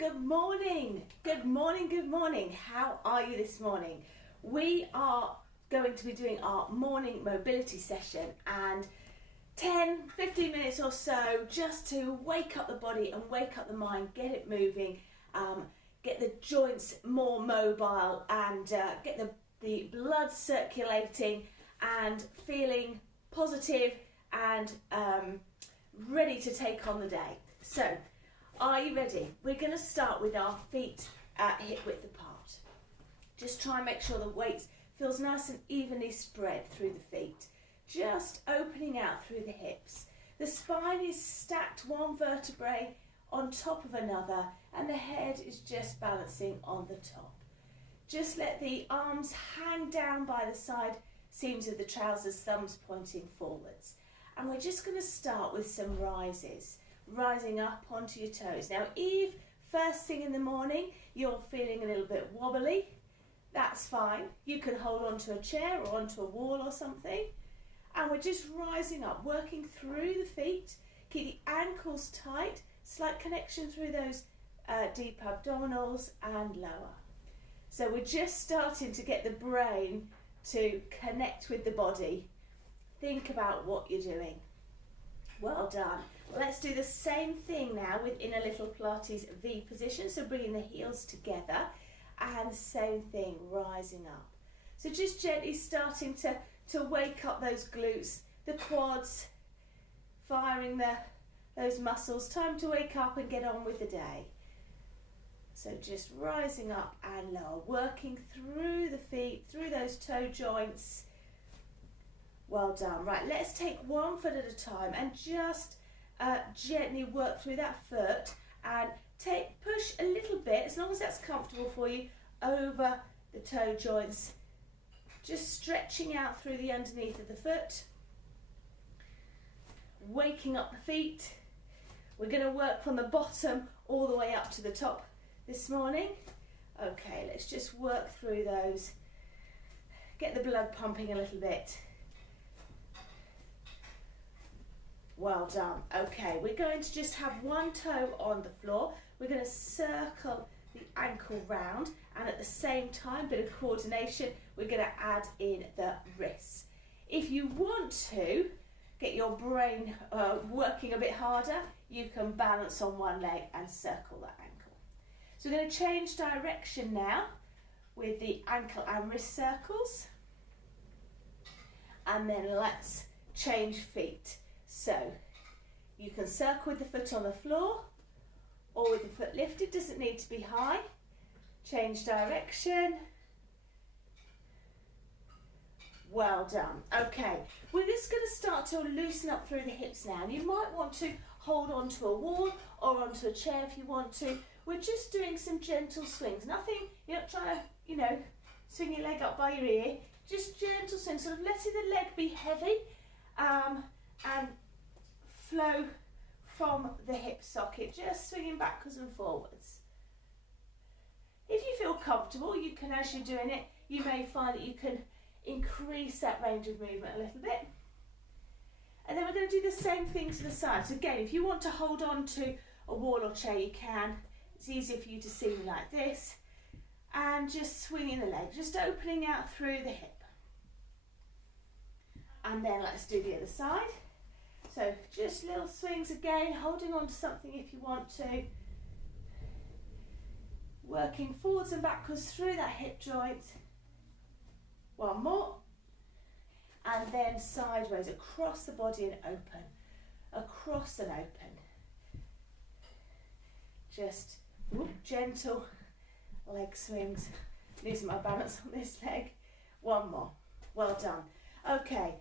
Good morning, good morning, good morning. How are you this morning? We are going to be doing our morning mobility session and 10-15 minutes or so just to wake up the body and wake up the mind, get it moving, get the joints more mobile and get the blood circulating and feeling positive and ready to take on the day. So, are you ready? We're going to start with our feet at hip width apart. Just try and make sure the weight feels nice and evenly spread through the feet. Just opening out through the hips. The spine is stacked one vertebrae on top of another and the head is just balancing on the top. Just let the arms hang down by the side seams of the trousers, thumbs pointing forwards. And we're just going to start with some rises. Rising up onto your toes. Now if first thing in the morning you're feeling a little bit wobbly, that's fine. You can hold onto a chair or onto a wall or something. And we're just rising up, working through the feet. Keep the ankles tight, slight connection through those deep abdominals and lower. So we're just starting to get the brain to connect with the body. Think about what you're doing. Well done. Let's do the same thing now within a little Pilates V position. So bringing the heels together and same thing, rising up. So just gently starting to wake up those glutes, the quads, firing those muscles. Time to wake up and get on with the day. So just rising up and lower, working through the feet, through those toe joints. Well done. Right, let's take one foot at a time and just gently work through that foot and push a little bit, as long as that's comfortable for you, over the toe joints. Just stretching out through the underneath of the foot. Waking up the feet. We're going to work from the bottom all the way up to the top this morning. Okay, let's just work through those. Get the blood pumping a little bit. Well done. Okay, we're going to just have one toe on the floor. We're going to circle the ankle round and at the same time, bit of coordination, we're going to add in the wrists. If you want to get your brain working a bit harder, you can balance on one leg and circle that ankle. So we're going to change direction now with the ankle and wrist circles. And then let's change feet. So you can circle with the foot on the floor or with the foot lifted, doesn't need to be high. Change direction. Well done. Okay, we're just going to start to loosen up through the hips now. And you might want to hold onto a wall or onto a chair if you want to. We're just doing some gentle swings. Nothing, you're not trying to, swing your leg up by your ear. Just gentle swings, sort of letting the leg be heavy. And flow from the hip socket, just swinging backwards and forwards. If you feel comfortable, you can, as you're doing it, you may find that you can increase that range of movement a little bit. And then we're going to do the same thing to the side. So again, if you want to hold on to a wall or chair, you can. It's easier for you to see me like this. And just swinging the leg, just opening out through the hip. And then let's do the other side. So just little swings again, holding on to something if you want to. Working forwards and backwards through that hip joint. One more. And then sideways across the body and open. Across and open. Just gentle leg swings. Losing my balance on this leg. One more. Well done. Okay.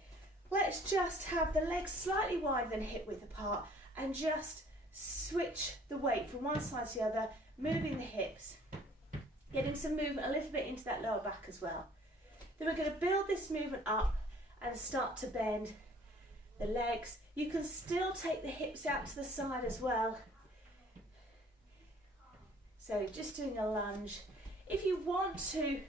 Let's just have the legs slightly wider than hip width apart and just switch the weight from one side to the other, moving the hips, getting some movement a little bit into that lower back as well. Then we're going to build this movement up and start to bend the legs. You can still take the hips out to the side as well. So just doing a lunge. If you want to,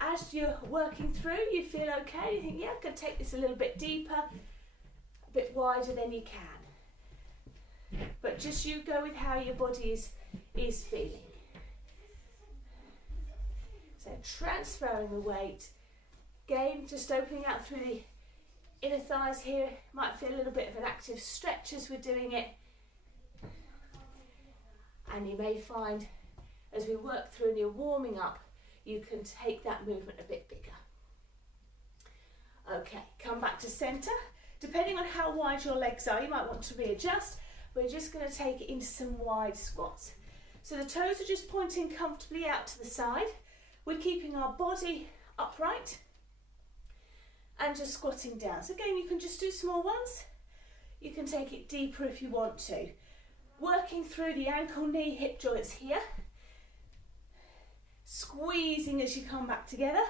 as you're working through, you feel okay, you think, yeah, I'm going to take this a little bit deeper, a bit wider, then you can. But just you go with how your body is feeling. So transferring the weight. Again, just opening out through the inner thighs here. Might feel a little bit of an active stretch as we're doing it. And you may find as we work through and you're warming up, you can take that movement a bit bigger. Okay, come back to centre. Depending on how wide your legs are, you might want to readjust. We're just going to take it into some wide squats. So the toes are just pointing comfortably out to the side. We're keeping our body upright and just squatting down. So again, you can just do small ones. You can take it deeper if you want to. Working through the ankle, knee, hip joints here. Squeezing as you come back together.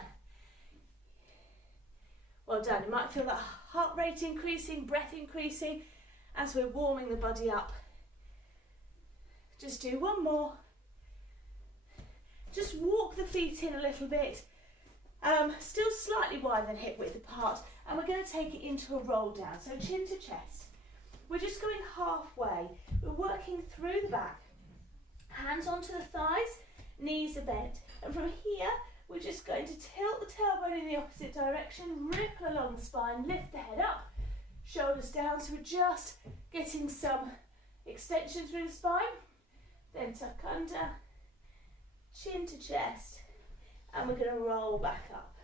Well done. You might feel that heart rate increasing, breath increasing as we're warming the body up. Just do one more. Just walk the feet in a little bit. Still slightly wider than hip width apart. And we're going to take it into a roll down. So chin to chest. We're just going halfway. We're working through the back. Hands onto the thighs, knees are bent. And from here, we're just going to tilt the tailbone in the opposite direction, ripple along the spine, lift the head up, shoulders down. So we're just getting some extension through the spine. Then tuck under, chin to chest, and we're going to roll back up.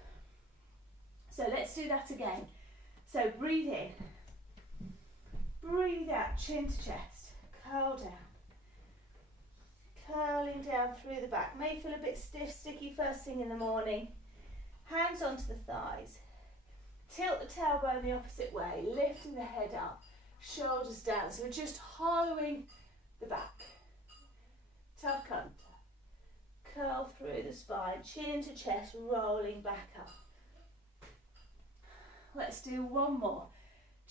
So let's do that again. So breathe in, breathe out, chin to chest, curl down. Curling down through the back. May feel a bit stiff, sticky first thing in the morning. Hands onto the thighs. Tilt the tailbone the opposite way, lifting the head up, shoulders down. So we're just hollowing the back. Tuck under. Curl through the spine, chin to chest, rolling back up. Let's do one more.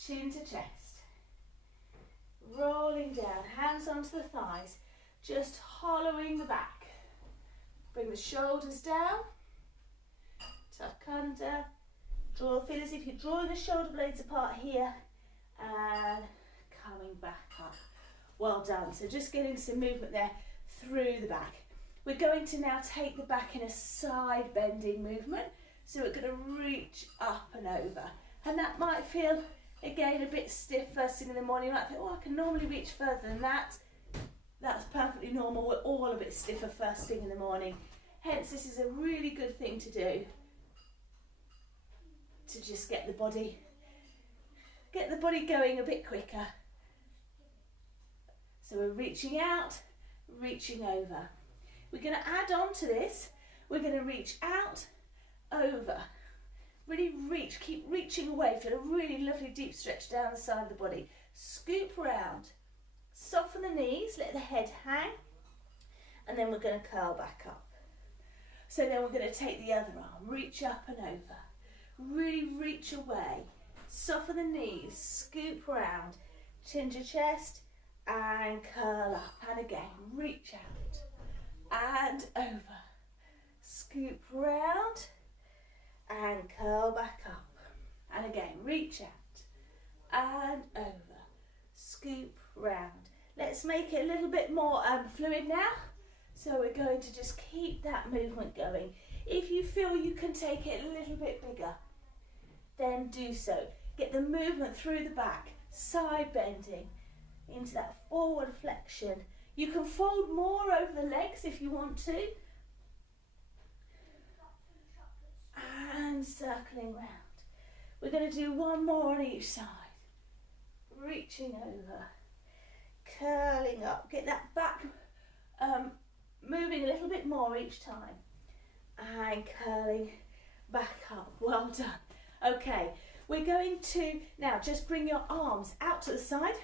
Chin to chest. Rolling down, hands onto the thighs. Just hollowing the back. Bring the shoulders down. Tuck under. Feel as if you're drawing the shoulder blades apart here. And coming back up. Well done. So just getting some movement there through the back. We're going to now take the back in a side bending movement. So we're going to reach up and over. And that might feel, again, a bit stiff first thing in the morning. You might think, oh, I can normally reach further than that. That's perfectly normal. We're all a bit stiffer first thing in the morning. Hence, this is a really good thing to do to just get the body going a bit quicker. So we're reaching out, reaching over. We're going to add on to this. We're going to reach out, over. Really reach, keep reaching away. Feel a really lovely deep stretch down the side of the body. Scoop round. Soften the knees, let the head hang, and then we're going to curl back up. So then we're going to take the other arm, reach up and over, really reach away, soften the knees, scoop round, chin to chest, and curl up. And again, reach out and over, scoop round, and curl back up. And again, reach out and over, scoop round. Let's make it a little bit more fluid now. So we're going to just keep that movement going. If you feel you can take it a little bit bigger, then do so. Get the movement through the back, side bending, into that forward flexion. You can fold more over the legs if you want to. And circling round. We're going to do one more on each side. Reaching over. Curling up, get that back moving a little bit more each time, and curling back up. Well done. Okay, we're going to now just bring your arms out to the side,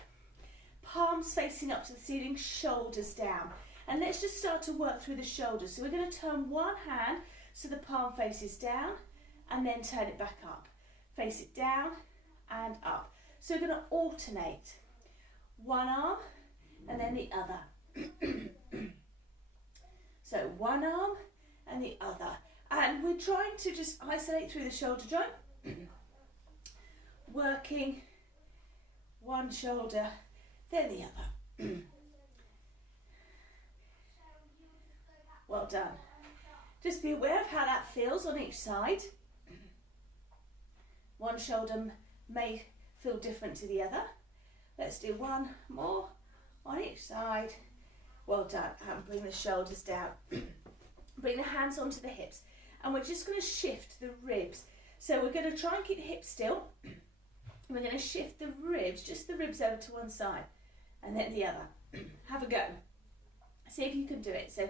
palms facing up to the ceiling, shoulders down, and let's just start to work through the shoulders. So we're going to turn one hand so the palm faces down, and then turn it back up, face it down and up. So we're going to alternate one arm and then the other. So one arm and the other. And we're trying to just isolate through the shoulder joint. Working one shoulder, then the other. Well done. Just be aware of how that feels on each side. One shoulder may feel different to the other. Let's do one more on each side. Well done. And bring the shoulders down. Bring the hands onto the hips. And we're just going to shift the ribs. So we're going to try and keep the hips still. We're going to shift the ribs, just the ribs over to one side. And then the other. Have a go. See if you can do it. So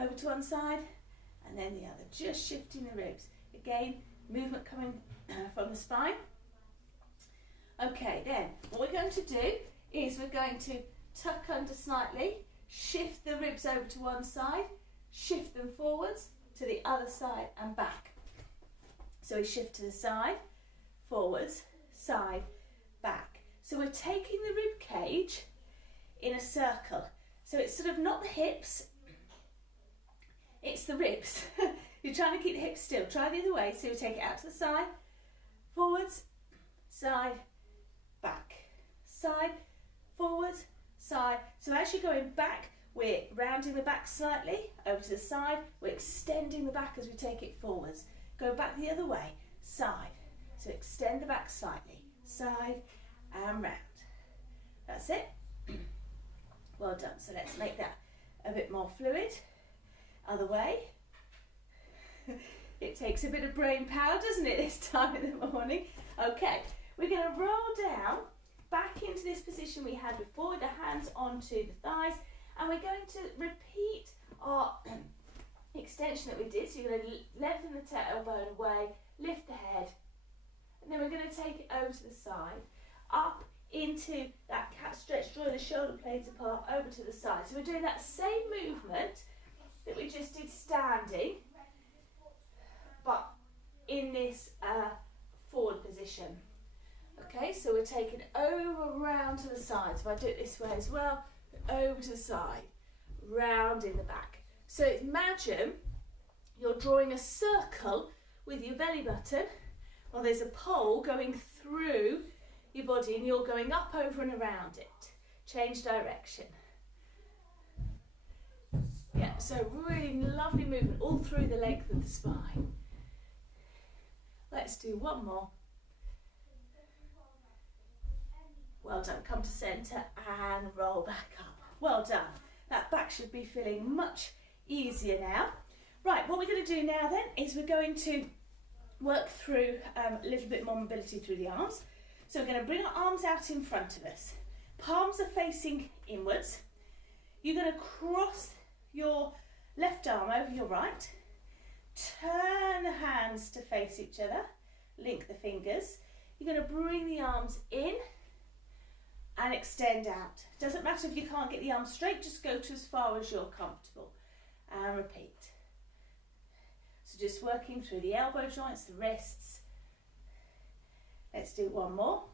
over to one side and then the other. Just shifting the ribs. Again, movement coming from the spine. Okay, then what we're going to do is we're going to tuck under slightly, shift the ribs over to one side, shift them forwards to the other side and back. So we shift to the side, forwards, side, back. So we're taking the rib cage in a circle. So it's sort of not the hips, it's the ribs. You're trying to keep the hips still. Try the other way. So we take it out to the side, forwards, side, back, side, forwards, side. So as you're going back, we're rounding the back slightly, over to the side. We're extending the back as we take it forwards. Go back the other way, side. So extend the back slightly, side and round. That's it. Well done. So let's make that a bit more fluid. Other way. It takes a bit of brain power, doesn't it, this time in the morning? Okay, we're going to roll down back into this position we had before with the hands onto the thighs, and we're going to repeat our extension that we did. So you're going to lengthen the tailbone away, lift the head, and then we're going to take it over to the side, up into that cat stretch, drawing the shoulder blades apart, over to the side. So we're doing that same movement that we just did standing, but in this forward position. Okay, so we're taking over, round to the side. So if I do it this way as well, over to the side, round in the back. So imagine you're drawing a circle with your belly button. Well, there's a pole going through your body and you're going up, over and around it. Change direction. Yeah, so really lovely movement all through the length of the spine. Let's do one more. Well done. Come to centre and roll back up. Well done. That back should be feeling much easier now. Right, what we're going to do now then is we're going to work through a little bit more mobility through the arms. So we're going to bring our arms out in front of us. Palms are facing inwards. You're going to cross your left arm over your right. Turn the hands to face each other. Link the fingers. You're going to bring the arms in and extend out. Doesn't matter if you can't get the arms straight, just go to as far as you're comfortable. And repeat. So just working through the elbow joints, the wrists. Let's do one more.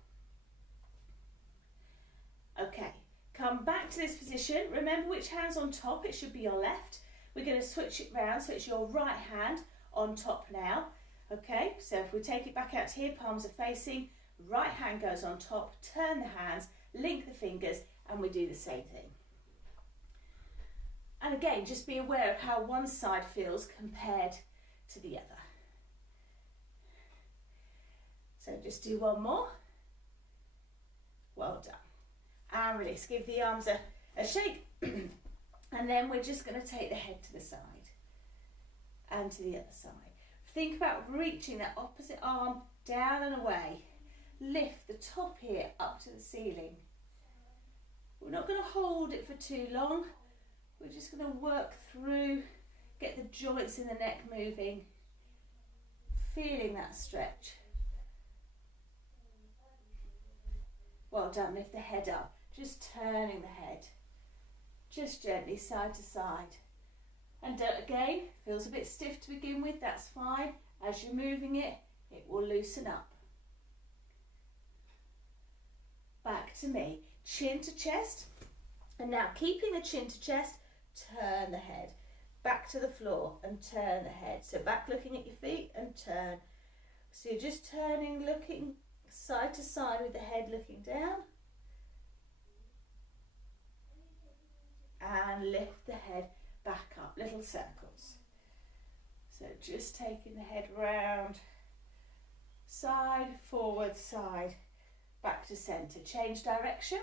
Okay, come back to this position. Remember which hand's on top, it should be your left. We're going to switch it round, so it's your right hand on top now. Okay, so if we take it back out here, palms are facing, right hand goes on top, turn the hands, link the fingers, and we do the same thing. And again, just be aware of how one side feels compared to the other. So just do one more. Well done. And release. Give the arms a shake. And then we're just going to take the head to the side and to the other side. Think about reaching that opposite arm down and away. Lift the top here up to the ceiling. We're not going to hold it for too long. We're just going to work through, get the joints in the neck moving, feeling that stretch. Well done, lift the head up, just turning the head, just gently side to side. And again, feels a bit stiff to begin with, that's fine. As you're moving it, it will loosen up. Back to me, chin to chest. And now keeping the chin to chest, turn the head. Back to the floor and turn the head. So back looking at your feet and turn. So you're just turning, looking side to side with the head looking down. And lift the head back up, little circles. So just taking the head round, side, forward, side, back to centre. Change direction.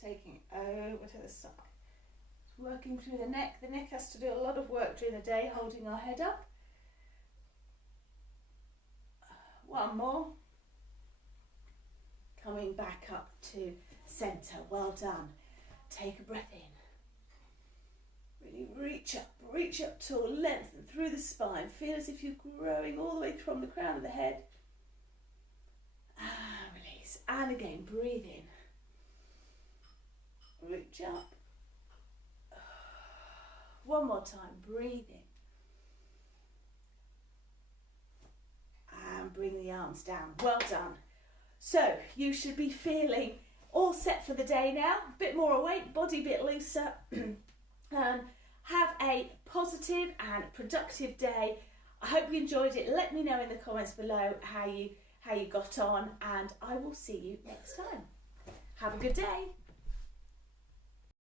Taking it over to the side. Working through the neck. The neck has to do a lot of work during the day, holding our head up. One more. Coming back up to centre. Well done. Take a breath in. Really reach up tall, lengthen through the spine. Feel as if you're growing all the way from the crown of the head. And release. And again, breathe in. Reach up. One more time, breathe in. And bring the arms down. Well done. So you should be feeling all set for the day now. A bit more awake, body a bit looser. Have a positive and productive day. I hope you enjoyed it. Let me know in the comments below how you got on, and I will see you next time. Have a good day.